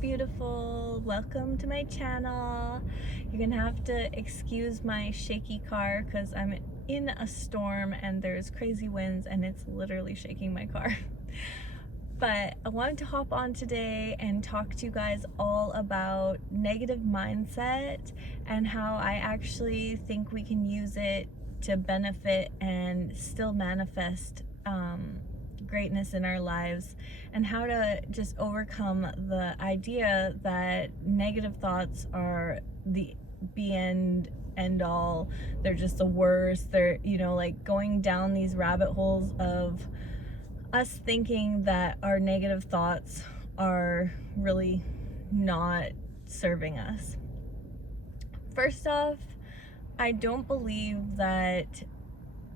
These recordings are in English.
beautiful. Welcome to my channel. You're gonna have to excuse my shaky car because I'm in a storm and there's crazy winds and it's literally shaking my car. But I wanted to hop on today and talk to you guys all about negative mindset and how I actually think we can use it to benefit and still manifest greatness in our lives, and how to just overcome the idea that negative thoughts are the end all. They're just the worst. They're, like going down these rabbit holes of us thinking that our negative thoughts are really not serving us. First off, I don't believe that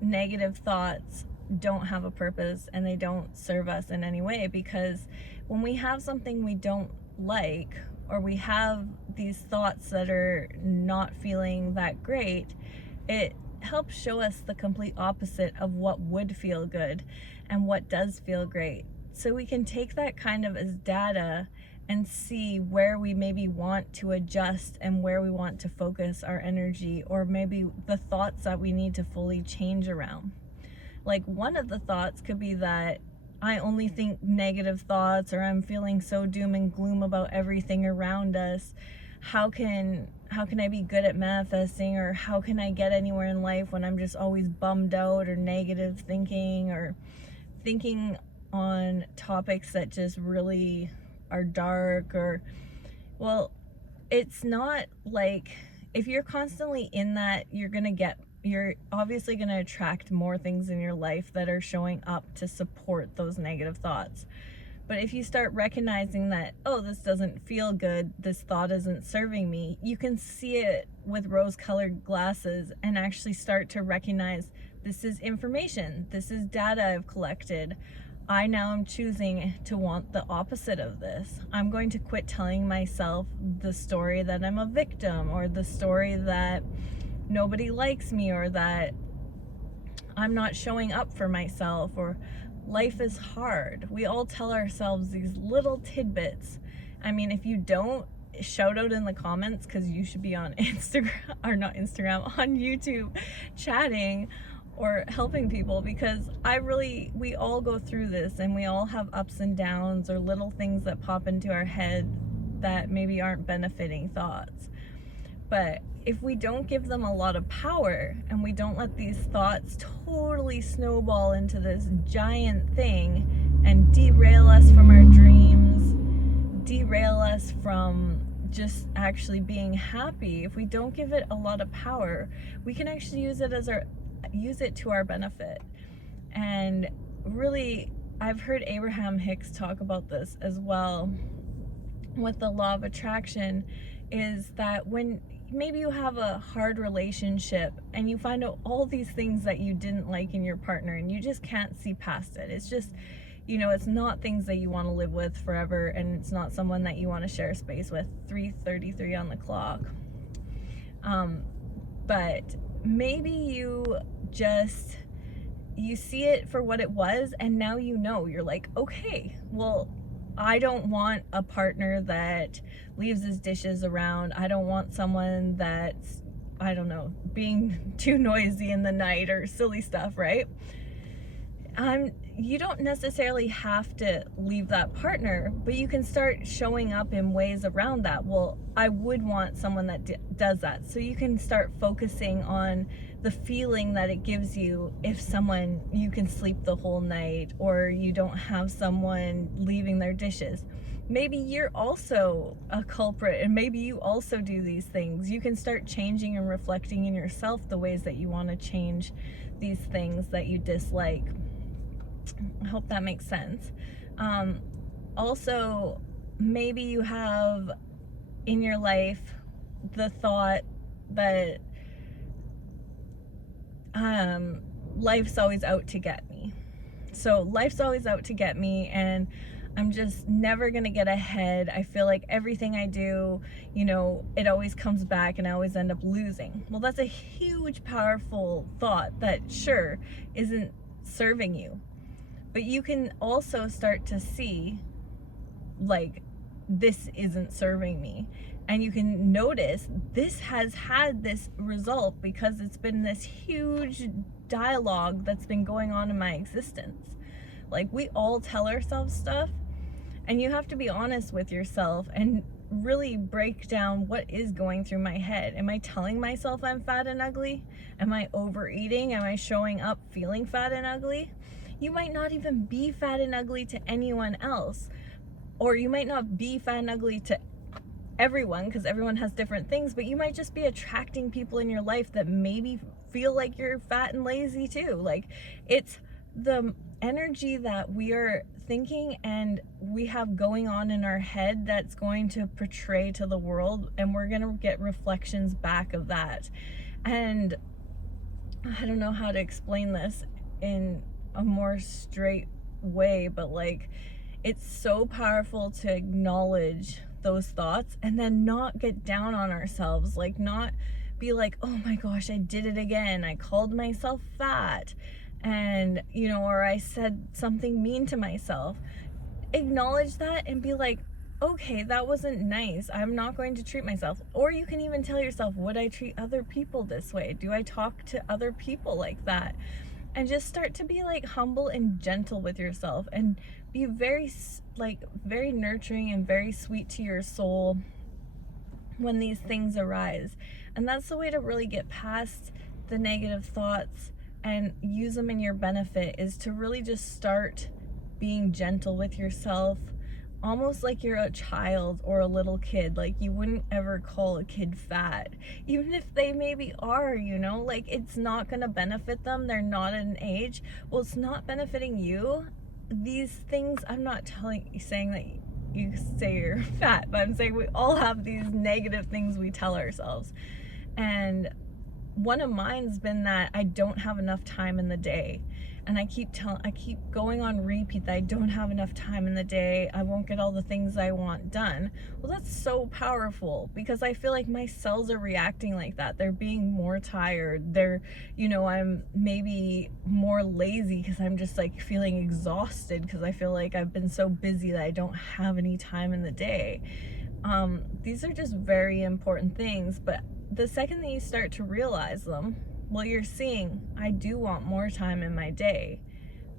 negative thoughts don't have a purpose and they don't serve us in any way, because when we have something we don't like, or we have these thoughts that are not feeling that great, it helps show us the complete opposite of what would feel good and what does feel great. So we can take that kind of as data and see where we maybe want to adjust and where we want to focus our energy, or maybe the thoughts that we need to fully change around. Like, one of the thoughts could be that I only think negative thoughts, or I'm feeling so doom and gloom about everything around us. How can I be good at manifesting, or how can I get anywhere in life when I'm just always bummed out, or negative thinking, or thinking on topics that just really are dark? Or, well, it's not like, if you're constantly in that, you're obviously going to attract more things in your life that are showing up to support those negative thoughts. But if you start recognizing that, oh, this doesn't feel good, this thought isn't serving me, you can see it with rose-colored glasses and actually start to recognize, this is information, this is data I've collected. I now am choosing to want the opposite of this. I'm going to quit telling myself the story that I'm a victim, or the story that nobody likes me, or that I'm not showing up for myself, or life is hard. We all tell ourselves these little tidbits. I mean, if you don't, shout out in the comments, because you should be on Instagram, or not Instagram, on YouTube chatting or helping people, because we all go through this, and we all have ups and downs, or little things that pop into our head that maybe aren't benefiting thoughts. But if we don't give them a lot of power, and we don't let these thoughts totally snowball into this giant thing and derail us from our dreams, derail us from just actually being happy, if we don't give it a lot of power, we can actually use it to our benefit. And really, I've heard Abraham Hicks talk about this as well with the law of attraction, is that when maybe you have a hard relationship and you find out all these things that you didn't like in your partner, and you just can't see past it. It's just, it's not things that you want to live with forever, and it's not someone that you want to share space with. 3:33 on the clock. But maybe you see it for what it was, and now you're like, okay, well, I don't want a partner that leaves his dishes around. I don't want someone that's, I don't know, being too noisy in the night, or silly stuff, right? You don't necessarily have to leave that partner, but you can start showing up in ways around that. Well, I would want someone that does that. So you can start focusing on the feeling that it gives you if you can sleep the whole night, or you don't have someone leaving their dishes. Maybe you're also a culprit, and maybe you also do these things. You can start changing and reflecting in yourself the ways that you want to change these things that you dislike. I hope that makes sense. Also, maybe you have in your life the thought that life's always out to get me. So life's always out to get me, and I'm just never gonna get ahead. I feel like everything I do, it always comes back, and I always end up losing. Well, that's a huge, powerful thought that sure isn't serving you. But you can also start to see, like, this isn't serving me. And you can notice this has had this result because it's been this huge dialogue that's been going on in my existence. Like, we all tell ourselves stuff, and you have to be honest with yourself and really break down what is going through my head. Am I telling myself I'm fat and ugly? Am I overeating? Am I showing up feeling fat and ugly? You might not even be fat and ugly to anyone else, or you might not be fat and ugly to everyone, because everyone has different things, but you might just be attracting people in your life that maybe feel like you're fat and lazy too. Like, it's the energy that we are thinking and we have going on in our head that's going to portray to the world, and we're going to get reflections back of that. And I don't know how to explain this in a more straight way, but like, it's so powerful to acknowledge those thoughts and then not get down on ourselves. Like, not be like, oh my gosh, I did it again, I called myself fat, and or I said something mean to myself. Acknowledge that and be like, okay, that wasn't nice, I'm not going to treat myself. Or you can even tell yourself, would I treat other people this way? Do I talk to other people like that? And just start to be like humble and gentle with yourself, and be very nurturing and very sweet to your soul when these things arise. And that's the way to really get past the negative thoughts and use them in your benefit, is to really just start being gentle with yourself, almost like you're a child or a little kid. Like, you wouldn't ever call a kid fat, even if they maybe are, like, it's not gonna benefit them. They're not at an age. Well, it's not benefiting you. These things, I'm not saying that you say you're fat, but I'm saying we all have these negative things we tell ourselves. And one of mine's been that I don't have enough time in the day. And I keep going on repeat that I don't have enough time in the day, I won't get all the things I want done. Well, that's so powerful, because I feel like my cells are reacting like that. They're being more tired. I'm maybe more lazy because I'm just like feeling exhausted, because I feel like I've been so busy that I don't have any time in the day. These are just very important things, but the second that you start to realize them, well, you're seeing, I do want more time in my day.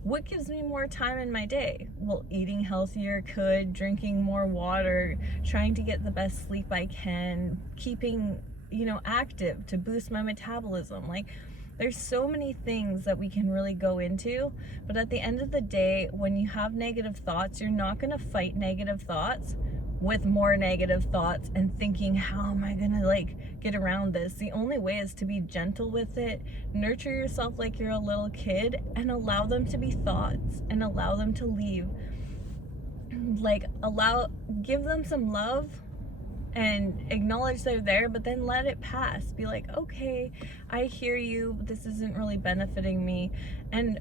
What gives me more time in my day? Well, eating healthier could, drinking more water, trying to get the best sleep I can, keeping, active to boost my metabolism. Like, there's so many things that we can really go into, but at the end of the day, when you have negative thoughts, you're not going to fight negative thoughts with more negative thoughts and thinking, how am I gonna get around this? The only way is to be gentle with it, nurture yourself like you're a little kid, and allow them to be thoughts and allow them to leave. Give them some love and acknowledge they're there, but then let it pass. Be like, okay, I hear you, this isn't really benefiting me. And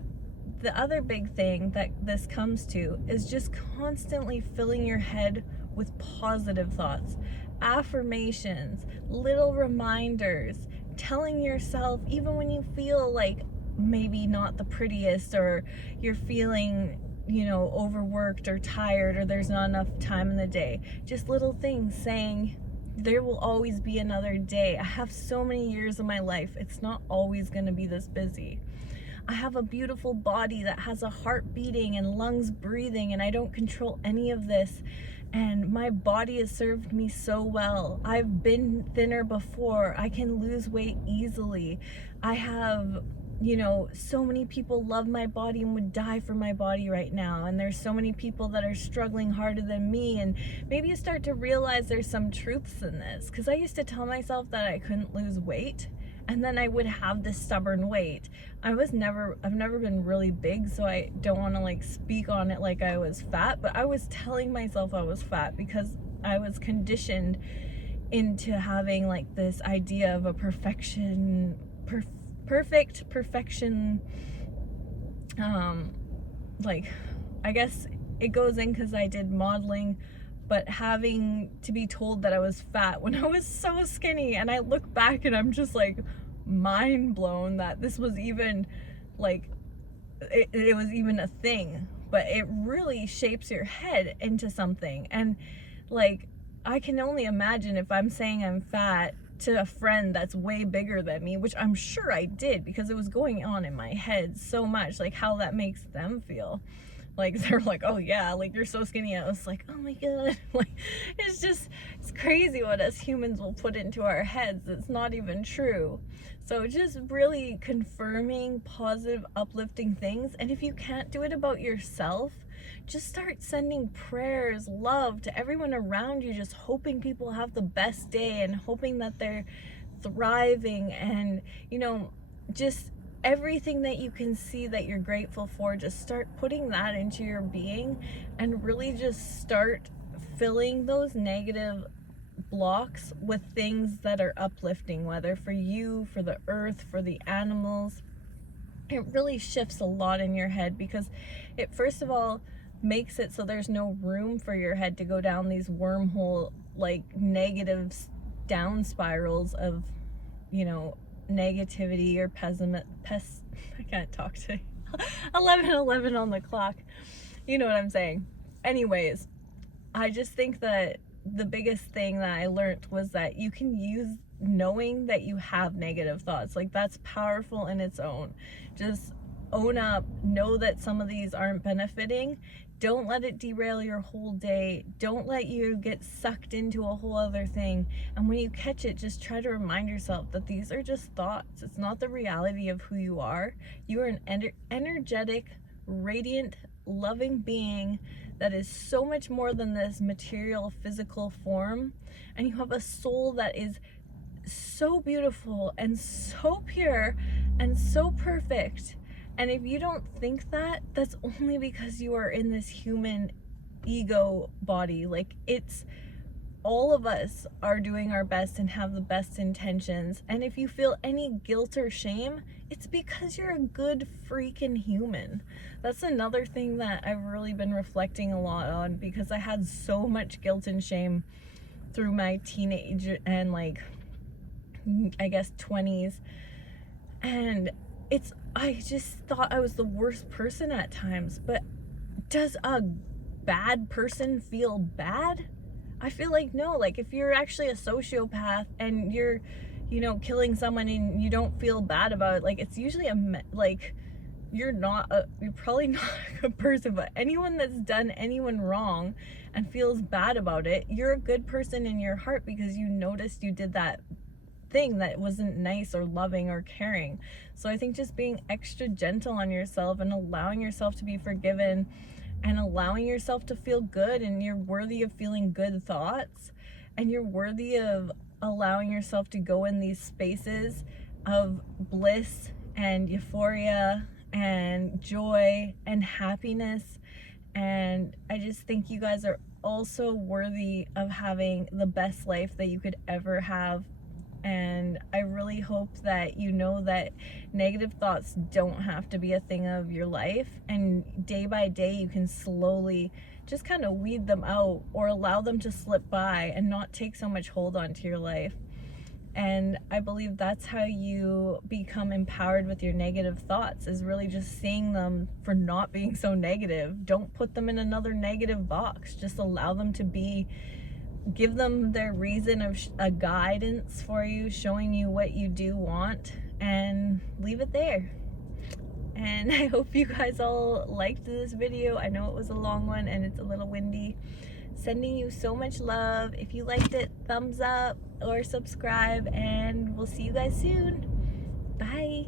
the other big thing that this comes to is just constantly filling your head with positive thoughts, affirmations, little reminders, telling yourself, even when you feel like maybe not the prettiest, or you're feeling, overworked or tired, or there's not enough time in the day, just little things saying, there will always be another day. I have so many years of my life. It's not always going to be this busy. I have a beautiful body that has a heart beating and lungs breathing, and I don't control any of this. And my body has served me so well. I've been thinner before. I can lose weight easily. I have, so many people love my body and would die for my body right now. And there's so many people that are struggling harder than me. And maybe you start to realize there's some truths in this. Because I used to tell myself that I couldn't lose weight, and then I would have this stubborn weight. I've never been really big, so I don't want to speak on it like I was fat, but I was telling myself I was fat because I was conditioned into having this idea of a perfect perfection. I guess it goes in because I did modeling, but having to be told that I was fat when I was so skinny, and I look back and I'm just mind blown that this was even it was even a thing. But it really shapes your head into something. And Like, I can only imagine if I'm saying I'm fat to a friend that's way bigger than me, which I'm sure I did because it was going on in my head so much, like how that makes them feel. Like, they're like, oh yeah, like you're so skinny. I was like, oh my god. Like, it's crazy what us humans will put into our heads. It's not even true. So just really confirming positive, uplifting things. And if you can't do it about yourself, just start sending prayers, love to everyone around you, just hoping people have the best day and hoping that they're thriving, and just everything that you can see that you're grateful for, just start putting that into your being and really just start filling those negative blocks with things that are uplifting, whether for you, for the earth, for the animals. It really shifts a lot in your head because it, first of all, makes it so there's no room for your head to go down these wormhole, like negative down spirals of, negativity or I can't talk today. 11:11 on the clock. You know what I'm saying. Anyways, I just think that the biggest thing that I learned was that you can use knowing that you have negative thoughts. Like, that's powerful in its own. Just own up, know that some of these aren't benefiting. Don't let it derail your whole day. Don't let you get sucked into a whole other thing. And when you catch it, just try to remind yourself that these are just thoughts. It's not the reality of who you are. You are an energetic, radiant, loving being that is so much more than this material, physical form. And you have a soul that is so beautiful and so pure and so perfect. And if you don't think that, that's only because you are in this human ego body. Like, it's all of us are doing our best and have the best intentions. And if you feel any guilt or shame, it's because you're a good freaking human. That's another thing that I've really been reflecting a lot on, because I had so much guilt and shame through my teenage and, like, I guess 20s. And I just thought I was the worst person at times. But does a bad person feel bad? I feel like no. Like, if you're actually a sociopath and you're, killing someone and you don't feel bad about it, like, it's usually you're probably not a good person. But anyone that's done anyone wrong and feels bad about it, you're a good person in your heart because you noticed you did that thing that wasn't nice or loving or caring. So I think just being extra gentle on yourself and allowing yourself to be forgiven and allowing yourself to feel good, and you're worthy of feeling good thoughts, and you're worthy of allowing yourself to go in these spaces of bliss and euphoria and joy and happiness. And I just think you guys are also worthy of having the best life that you could ever have. And I really hope that you know that negative thoughts don't have to be a thing of your life, and day by day you can slowly just kind of weed them out or allow them to slip by and not take so much hold onto your life. And I believe that's how you become empowered with your negative thoughts, is really just seeing them for not being so negative. Don't put them in another negative box. Just allow them to be. Give them their reason of a guidance for you, showing you what you do want, and leave it there. And I hope you guys all liked this video. I know it was a long one and it's a little windy. Sending you so much love. If you liked it, thumbs up or subscribe, and we'll see you guys soon. Bye.